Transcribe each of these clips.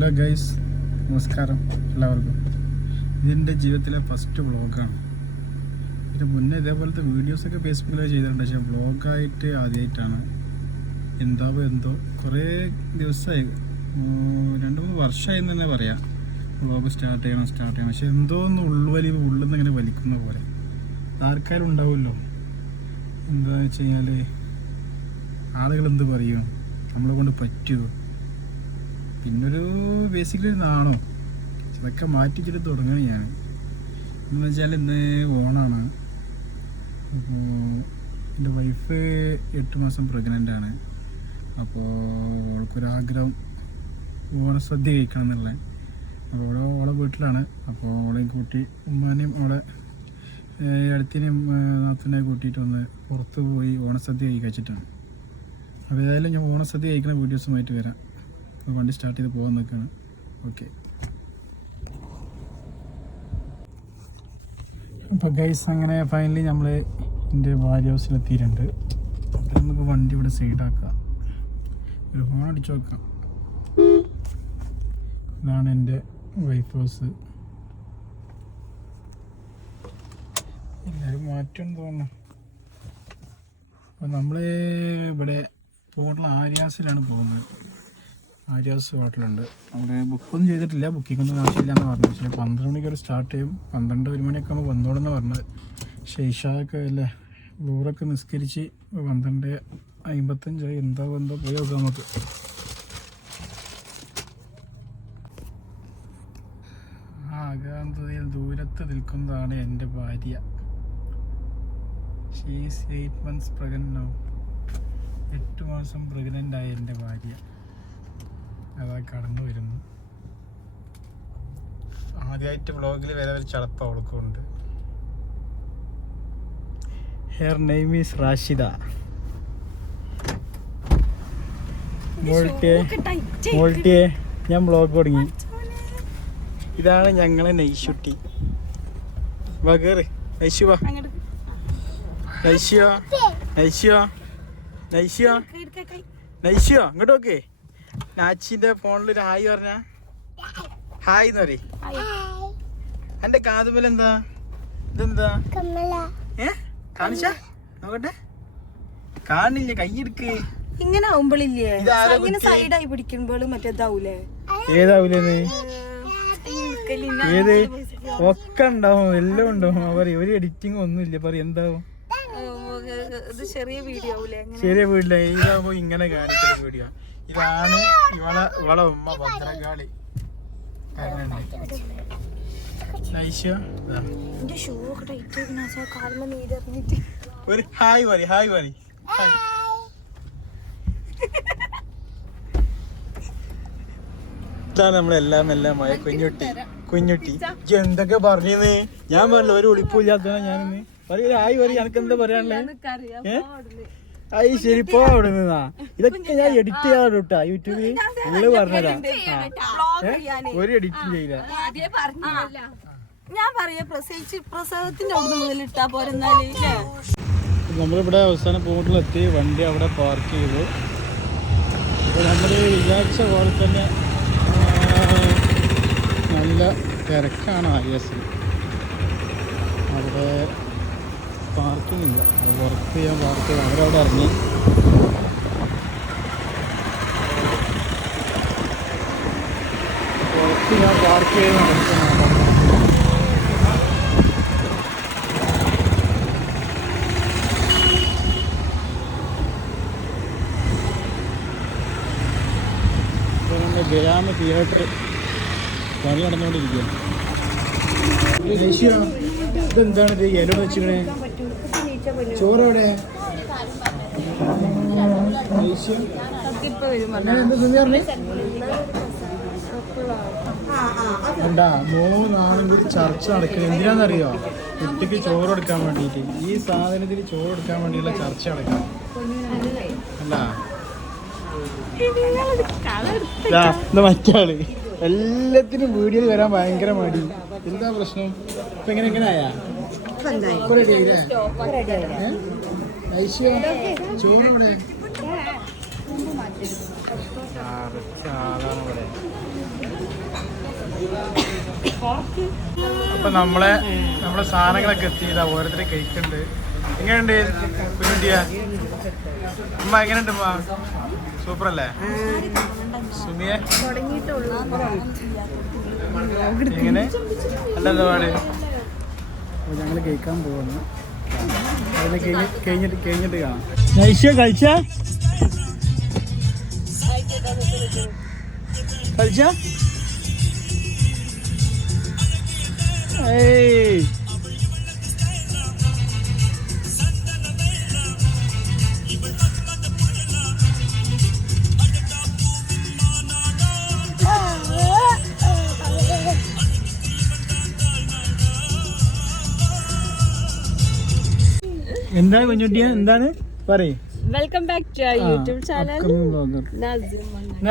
Hello guys നമസ്കാരം. എല്ലാവർക്കും. ഇതെന്റെ ജീവിതത്തിലെ ഫസ്റ്റ് വ്ളോഗാണ് ഇതിന് മുന്നേ ഇതേപോലത്തെ വീഡിയോസൊക്കെ ഫേസ്ബുക്കിൽ ചെയ്തിട്ടുണ്ട്. പക്ഷേ വ്ളോഗായിട്ട് ആദ്യമായിട്ടാണ് എന്താവോ എന്തോ. കുറേ ദിവസമായി. രണ്ട് മൂന്ന് വർഷമായി തന്നെ പറയാം. വ്ളോഗ് സ്റ്റാർട്ട് ചെയ്യണം സ്റ്റാർട്ട് ചെയ്യണം. പക്ഷെ എന്തോ ഒന്ന് ഉള്ളുവലി ഉള്ളിൽ നിന്ന് ഇങ്ങനെ വലിക്കുന്ന പോലെ. ആർക്കാരും ഉണ്ടാവുമല്ലോ എന്താ വെച്ച് കഴിഞ്ഞാൽ ആളുകൾ എന്ത് പറയും? നമ്മളെ കൊണ്ട് പറ്റുമോ പിന്നൊരു ബേസിക്കലി നാണോ? മാറ്റി മാറ്റിച്ചിട്ട് തുടങ്ങണം ഞാൻ. എന്ന് വെച്ചാൽ ഇന്ന് ഓണാണ്. അപ്പോൾ എന്റെ വൈഫ് എട്ട് മാസം പ്രഗ്നന്റ് ആണ്. അപ്പോൾ അവൾക്കൊരാഗ്രഹം ഓണസദ്യ കഴിക്കണം എന്നുള്ളത് അപ്പോൾ ഓളെ ഓളെ വീട്ടിലാണ്. അപ്പോൾ ഓളെയും കൂട്ടി ഉമ്മാനെയും ഓളെ അടുത്തിനെയും നാത്തിനെയും കൂട്ടിയിട്ട് ഒന്ന് പുറത്ത് പോയി ഓണസദ്യ കഴിക്കാച്ചിട്ടാണ്. അപ്പോൾ ഏതായാലും ഞാൻ ഓണസദ്യ കഴിക്കുന്ന വീഡിയോസുമായിട്ട് വരാം. അപ്പോൾ വണ്ടി സ്റ്റാർട്ട് ചെയ്ത് പോകാൻ നിൽക്കുകയാണ് ഓക്കെ അപ്പോൾ ഗൈസ് അങ്ങനെ ഫൈനലി നമ്മൾ എന്റെ ഭാര്യ ഹൗസിലെത്തിയിട്ടുണ്ട് അപ്പോൾ നമുക്ക് വണ്ടി ഇവിടെ സൈഡാക്കാം ഒരു ഫോൺ അടിച്ചു നോക്കാം. ഇതാണ് എന്റെ വൈഫ് ഹൗസ് എല്ലാവരും മാറ്റം തോന്നുന്നു. അപ്പോൾ നമ്മൾ ഇവിടെ പോയിട്ടുള്ള ആര്യാസിലാണ് പോകുന്നത്. ആര്യാസ് ഹോട്ടലുണ്ട് അവിടെ ബുക്കൊന്നും ചെയ്തിട്ടില്ല ബുക്കിംഗ് ഒന്നും ആവശ്യമില്ല എന്ന് പറഞ്ഞു. പക്ഷേ പന്ത്രണ്ട് മണിക്ക് ഒരു സ്റ്റാർട്ട് ചെയ്യും. പന്ത്രണ്ട് ഒരു മണിയൊക്കെ ആകുമ്പോൾ വന്നോളെന്ന് പറഞ്ഞത്. പക്ഷേ ഇഷായൊക്കെ അല്ലേ ലൂറൊക്കെ നിസ്കരിച്ച് പന്ത്രണ്ട് അമ്പത്തഞ്ചായി എന്താ എന്തോ പോയി നോക്കാം നമുക്ക്. ആകാന്തതയിൽ ദൂരത്ത് നിൽക്കുന്നതാണ് എന്റെ ഭാര്യ. ഷീസ് എയ്റ്റ് മന്ത്സ് പ്രഗ്നന്റ് എട്ട് മാസം പ്രഗ്നന്റ് ആയ എന്റെ ഭാര്യ. അതാ കടന്നു വരുന്നു. ആദ്യമായിട്ട് വ്ളോഗിൽ വരെ ഒരു ചടപ്പ് അവൾക്കുണ്ട്. ഹെയർ നെയിം ഈസ് റാഷിദ മോൾട്ടിയെ മോൾട്ടിയെ ഞാൻ ബ്ലോഗ് തുടങ്ങി. ഇതാണ് ഞങ്ങളെ നെയ്ശുട്ടി. വകേറ് നൈഷു വാ. നൈഷ്യോ നൈഷ്യോ നൈഷ്യോ നൈഷ്യോ ഇങ്ങോട്ട് നോക്കേ. നാച്ചിന്റെ ഫോണിൽ ഒരു ഹായ് പറഞ്ഞ. ഹായ് എന്ന് പറയും. എന്റെ കാതുമല എന്താ? ഇതെന്താ? ഏ? കാണിച്ച? നോക്കട്ടെ. കാണില്ല? കൈയെടുക്ക് ഇങ്ങനെ ആവുമ്പോഴില്ലേ ഇങ്ങനെ സൈഡായി പിടിക്കുമ്പോഴും മറ്റേതാവൂലേ? ഏതാവൂലേ ഏത്? ഒക്കെ ഉണ്ടാവും. എല്ലാം ഉണ്ടാവും. അവർ ഒരു എഡിറ്റിംഗ് ഒന്നും ഇല്ല പറ എന്താവും? ഇത് ചെറിയ വീഡിയോ ചെറിയ വീട്ടിലെ ഇതാകുമ്പോ ഇങ്ങനെ കാണിക്കുന്ന വീഡിയോ. ഇതാണ് ഇവളെ ഇവളെ ഉമ്മ ഭദ്രകാളി. ഒരു ഹായ് പറ ഹായ് പറ. ഇതാണ് നമ്മളെല്ലാം എല്ലാം ആയ കുഞ്ഞുട്ടി. കുഞ്ഞുട്ടി. എന്തൊക്കെ പറഞ്ഞത് ഞാൻ പറഞ്ഞു ഒരു ഉളിപ്പില്ലാത്ത ഞാനിന്ന്. പറയൂ ഹായ് വരി എനക്ക് എന്താ പറയാനുള്ളത് ഏ? അയ്യ ശരി പോ അവിടെ നിന്നാ? ഇതൊക്കെ ഞാൻ എഡിറ്റ് ചെയ്യാതെ കേട്ടാ യൂട്യൂബിൽ ഉള്ളു പറഞ്ഞതാ? ഒരു എഡിറ്റും ചെയ്യില്ല. ഞാൻ പറയാ പ്രസവിച്ച് പ്രസവത്തിന്റെ അവിടെ മുതൽ ഇട്ടാ പോരെന്നാൽ ല്ലേ? നമ്മളിവിടെ അവസാനം പോട്ടിലെത്തി വണ്ടി അവിടെ പാർക്ക് ചെയ്തു. അപ്പോൾ നമ്മൾ വിചാരിച്ച പോലെ തന്നെ നല്ല തിരക്കാണ് ഐ എസ് അവിടെ പാർക്കിംഗ് ഇല്ല വർക്ക് ചെയ്യാൻ പാർക്ക് ചെയ്ത് അവരവിടെ ഇറങ്ങി. വർക്ക് ചെയ്യാൻ പാർക്ക് ചെയ്ത് നടക്കുന്നതാണ് ഗ്രാമ തിയേറ്റർ പണി നടന്നുകൊണ്ടിരിക്കുകയാണ് ഇതെന്താണ് ഇത്? എന്നോട് വെച്ചിങ്ങനെ ചോറവിടെ? എന്താ മൂന്നാളും കൂടി ചർച്ച നടക്കുന്നത് എന്തിനാണെന്നറിയോ കുട്ടിക്ക് ചോറ് കൊടുക്കാൻ വേണ്ടിയിട്ട്. ഈ സാധനത്തിന് ചോറ് കൊടുക്കാൻ വേണ്ടിയുള്ള ചർച്ച നടക്കാം അല്ല മറ്റാൾ. എല്ലാത്തിനും വീഡിയോയിൽ വരാൻ ഭയങ്കര മടി. എന്താ പ്രശ്നം? ഇപ്പൊ എങ്ങനെ എങ്ങനെ ആയാ? അപ്പൊ നമ്മളെ നമ്മളെ സാധനങ്ങളൊക്കെ എത്തിയതാ ഓരോരുത്തരും കഴിക്കുന്നുണ്ട് എങ്ങനെയുണ്ട്? കുഞ്ഞുട്ടിയ? അമ്മ എങ്ങനെയുണ്ട് അമ്മ സൂപ്പർ അല്ലേ സുമിയെ എങ്ങനെ? അല്ലല്ലോ പാട്? അപ്പോൾ ഞങ്ങൾ കഴിക്കാൻ പോകുന്നു അതിന് കഴിഞ്ഞ് കഴിഞ്ഞിട്ട് കഴിഞ്ഞിട്ട് കാണാം. കഴിച്ചോ കഴിച്ച? കഴിച്ച? ഏയ്. എന്താണ് കുഞ്ഞുട്ടിയെ? എന്താണ്? പറയേ. Welcome back to YouTube channel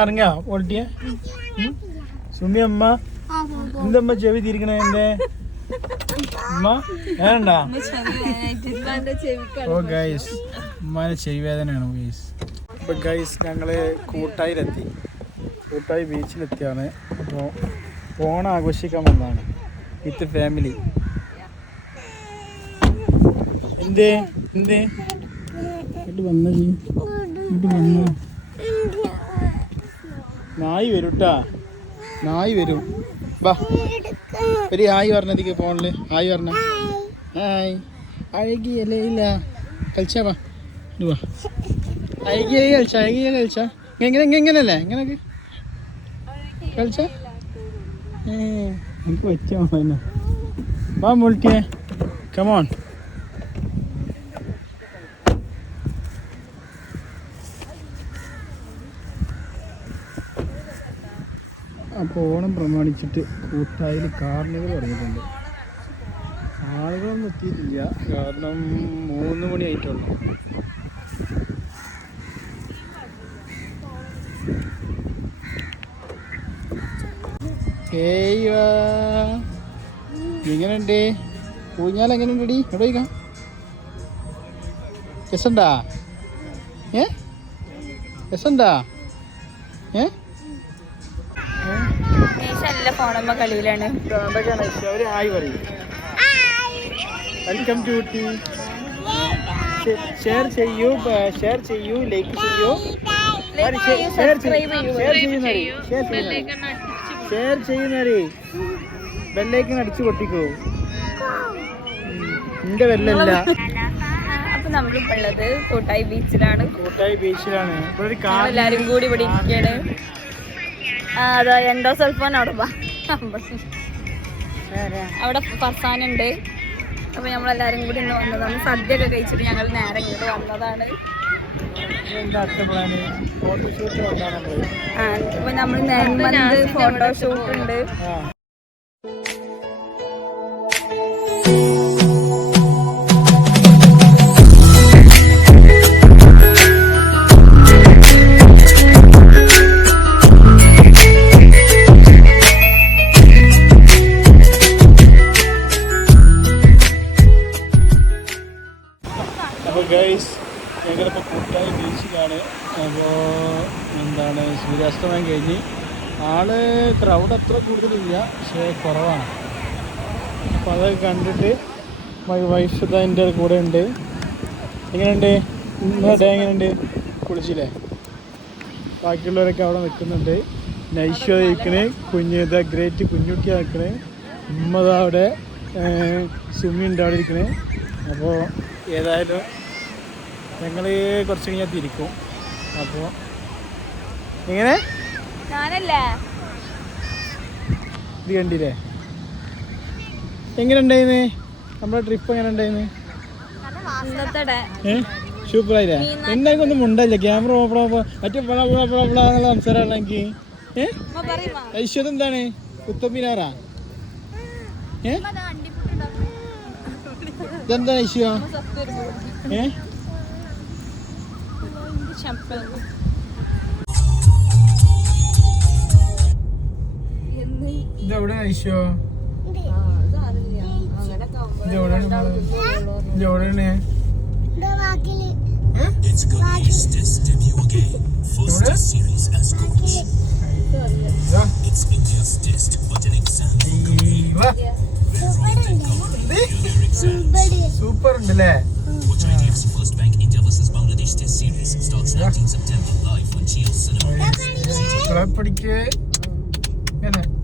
ഇറങ്ങാ ഓൾട്ടിയ സുമി അമ്മ? എന്തമ്മ ചെവി തിരിക്കണേ എന്റെ അമ്മ? വേണ്ട ഓ ഗൈസ് ഉമ്മാനെ ചെവി വേദനയാണ് ഗൈസ് ഇപ്പൊ ഗൈസ് ഞങ്ങൾ കൂട്ടായിലെത്തി. കൂട്ടായി ബീച്ചിലെത്തിയാണ്. അപ്പോൾ ഓണം ആഘോഷിക്കാൻ വന്നതാണ്. With family. എന്തേ? നായി വരും ട്ടാ നായി വരും. വാ. ഒരു ഹായ് പറഞ്ഞതിക്ക് ഫോണിൽ. ഹായ് പറഞ്ഞ. ഹായ്. അഴകിയല്ലേ ഇല്ല കളിച്ചാ വാ. വാ. അഴകിയ കളിച്ച അഴകിയ കളിച്ച. ഇങ്ങനെ ഇങ്ങനെ ഇങ്ങനല്ലേ? ഇങ്ങനൊക്കെ. കളിച്ച? എനിക്ക് വെച്ചോ വാ മുൾട്ടിയെ. കമോൺ അപ്പോൾ ഓണം പ്രമാണിച്ചിട്ട് കൂട്ടായിൽ കാർണിവൽ പറഞ്ഞിട്ടുണ്ട് ആളുകളൊന്നും എത്തിയിട്ടില്ല. കാരണം മൂന്ന് മണി ആയിട്ടുള്ളൂ. എങ്ങനെയുണ്ട്? ഡി എങ്ങനെയുണ്ടടി? എവിടെ വയ്ക്കാം രസണ്ടാ ഏ? രസണ്ടാ ഏ? നല്ല ഫോണമ്മ കളിയിലാണ്? വെൽക്കം ടു ടി ഷെയർ ചെയ്യൂ ഷെയർ ചെയ്യൂ ലൈക്ക് ചെയ്യൂ. ഷെയർ ചെയ്യുന്നവരെ ഷെയർ ചെയ്യുന്നവരെ ബെല്ലേക്ക് അടിച്ചു പൊട്ടിക്കോ. എന്റെ ബെല്ലല്ല അപ്പൊ നമ്മളിപ്പോ ഉള്ളത് കോട്ടായി ബീച്ചിലാണ് കൂട്ടായി ബീച്ചിലാണ് എല്ലാരും കൂടി ഇവിടെ ഇരിക്കാണ് ആ, അതാ എൻഡോ സെൽഫോൺ അവിടെ. അവിടെ ഫർസാനുണ്ട്. അപ്പൊ നമ്മളെല്ലാരും കൂടി ഇന്ന് വന്നതാണ് സദ്യ ഒക്കെ കഴിച്ചിട്ട് ഞങ്ങൾ നേരെ ഇങ്ങോട്ട് വന്നതാണ്. ഇപ്പൊ നമ്മൾ ഫോട്ടോഷൂട്ട് ഉണ്ട്. കഴിഞ്ഞ്. ആൾ ക്രൗഡ് അത്ര കൂടുതലില്ല പക്ഷേ കുറവാണ്. അപ്പോൾ അതൊക്കെ കണ്ടിട്ട് മൈ വൈഫ് ഇതാ എന്റെ കൂടെ ഉണ്ട്. എങ്ങനെയുണ്ട്? ഇന്നത്തെ ഡേ എങ്ങനെയുണ്ട്? കുളിച്ചില്ലേ? ബാക്കിയുള്ളവരൊക്കെ അവിടെ നിൽക്കുന്നുണ്ട്. നൈഷോ നിൽക്കണേ കുഞ്ഞ് ഇതാ ഗ്രേറ്റ് കുഞ്ഞുട്ടി നിൽക്കണേ ഉമ്മതാ അവിടെ സുമി ഉണ്ട് അവിടെ ഇരിക്കണേ. അപ്പോൾ ഏതായാലും ഞങ്ങൾ കുറച്ച് കഴിഞ്ഞാൽ തിരിക്കും. അപ്പോൾ എങ്ങനെ? ഞാനല്ലേ? ഇത് കണ്ടില്ലേ? എങ്ങനെ ഉണ്ടായിരുന്നു നമ്മുടെ ട്രിപ്പ് എങ്ങനെ ഉണ്ടായിരുന്നു സൂപ്പർ ആയില്ലേ എന്തായാലും ഒന്നും ഉണ്ടല്ല ക്യാമറ ഓപ്പൺ ഓപ്പൺ മറ്റേ എന്നുള്ള എനിക്ക്. പറയുമ്പോ ഐശ്വര്യം എന്താണ്? കുത്തമ്പിനാറാ ഇതെന്താ ഐശ്വര്യ? ഏ? ഇതെവിടെ ഐശ്വ ഇതെവിടെയാണ് സൂപ്പർ ഉണ്ട് അല്ലേ പഠിക്കേ. Amen.